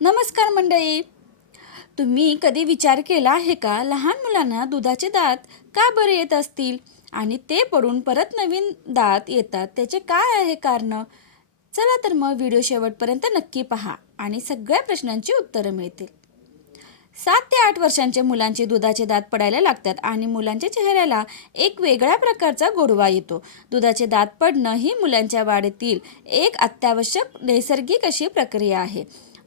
नमस्कार मंडळी. तुम्ही कधी विचार केला आहे का लहान मुलांना दुधाचे दात का बरे येत असतील आणि ते पडून परत नवीन दात येतात त्याचे काय आहे कारण? चला तर मग व्हिडिओ शेवटपर्यंत नक्की पहा आणि सगळ्या प्रश्नांची उत्तरं मिळतील. 7 ते 8 वर्षांच्या मुलांचे दुधाचे दात पडायला लागतात आणि मुलांच्या चेहऱ्याला एक वेगळ्या प्रकारचा गोडवा येतो. दुधाचे दात पडणं ही मुलांच्या वाढीतील एक अत्यावश्यक नैसर्गिक अशी प्रक्रिया आहे.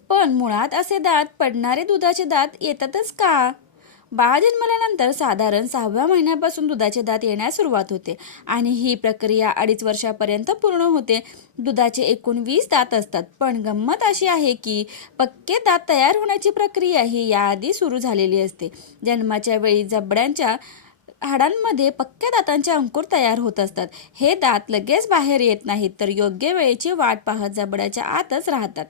पण मुळात असे दात पडणारे दुधाचे दात येतातच का? बाळ जन्मल्यानंतर साधारण 6व्या महिन्यापासून दुधाचे दात येण्यास सुरुवात होते आणि ही प्रक्रिया 2.5 वर्षापर्यंत पूर्ण होते. दुधाचे एकूण 20 दात असतात, पण गंमत अशी आहे की पक्के दात तयार होण्याची प्रक्रिया ही याआधी सुरू झालेली असते. जन्माच्या वेळी जबड्यांच्या हाडांमध्ये पक्क्या दातांचे अंकुर तयार होत असतात. हे दात लगेच बाहेर येत नाहीत, तर योग्य वेळेची वाट पाहत जबड्याच्या आतच राहतात,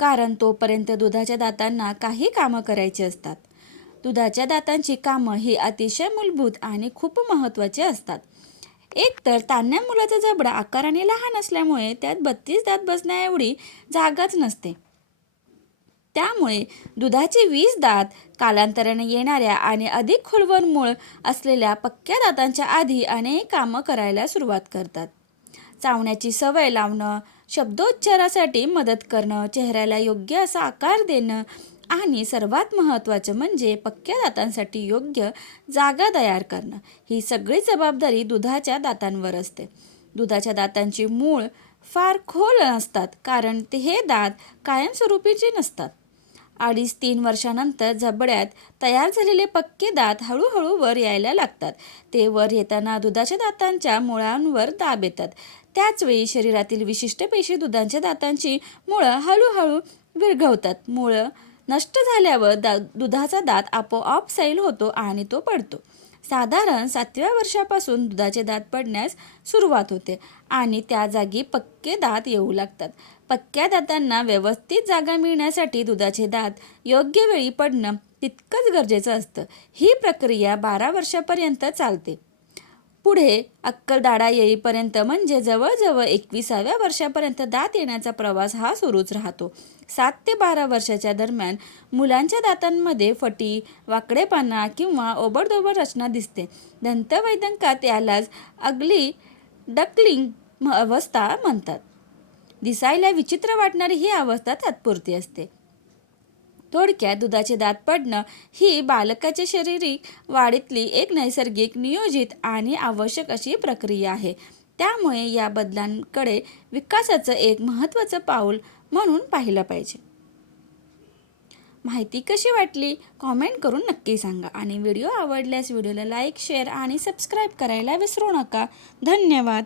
कारण तोपर्यंत दुधाच्या दातांना काही कामं करायची असतात. दुधाच्या दातांची कामं ही अतिशय मूलभूत आणि खूप महत्त्वाची असतात. एकतर तान्ह्या मुलाचा जबडा आकाराने लहान असल्यामुळे त्यात 32 दात बसण्याएवढी जागाच नसते. त्यामुळे दुधाचे 20 दात कालांतराने येणाऱ्या आणि अधिक खोलवर मूळ असलेल्या पक्क्या दातांच्या आधी अनेक कामं करायला सुरुवात करतात. चावण्याची सवय लावणं, शब्दोच्चारासाठी मदत करणं, चेहऱ्याला योग्य असा आकार देणं आणि सर्वात महत्त्वाचं म्हणजे पक्क्या दातांसाठी योग्य जागा तयार करणं, ही सगळी जबाबदारी दुधाच्या दातांवर असते. दुधाच्या दातांची मूळ फार खोल नसतात, कारण हे दात कायमस्वरूपीचे नसतात. 2.5-3 वर्षानंतर जबड्यात तयार झालेले पक्के दात हळूहळू वर यायला लागतात. ते वर येताना दुधाच्या दातांच्या मुळांवर दाब येतात. त्याचवेळी शरीरातील विशिष्ट पेशी दुधाच्या दातांची मुळं हळूहळू विरघळवतात. मुळं नष्ट झाल्यावर दुधाचा दात आपोआप सैल होतो आणि तो पडतो. साधारण 7व्या वर्षापासून दुधाचे दात पडण्यास सुरुवात होते आणि त्या जागी पक्के दात येऊ लागतात. पक्क्या दातांना व्यवस्थित जागा मिळण्यासाठी दुधाचे दात योग्य वेळी पडणं तितकंच गरजेचं असतं. ही प्रक्रिया 12 वर्षापर्यंत चालते. पुढे अक्कल दाढा येईपर्यंत म्हणजे जवळजवळ 21व्या वर्षापर्यंत दात येण्याचा प्रवास हा सुरूच राहतो. 7 ते 12 वर्षाच्या दरम्यान मुलांच्या दातांमध्ये फटी, वाकडेपणा किंवा ओबडधोबड रचना दिसते. दंतवैद्यकात यालाच अगली डकलिंग अवस्था म्हणतात. दिसायला विचित्र वाटणारी ही अवस्था तात्पुरती असते. थोडक्यात दुधाचे दात पडणं ही बालकाच्या शारीरिक वाढीतली एक नैसर्गिक, नियोजित आणि आवश्यक अशी प्रक्रिया आहे. त्यामुळे या बदलांकडे विकासाचं एक महत्त्वाचं पाऊल म्हणून पाहिलं पाहिजे. माहिती कशी वाटली कॉमेंट करून नक्की सांगा आणि व्हिडिओ आवडल्यास व्हिडिओला लाईक, शेअर आणि सबस्क्राईब करायला विसरू नका. धन्यवाद.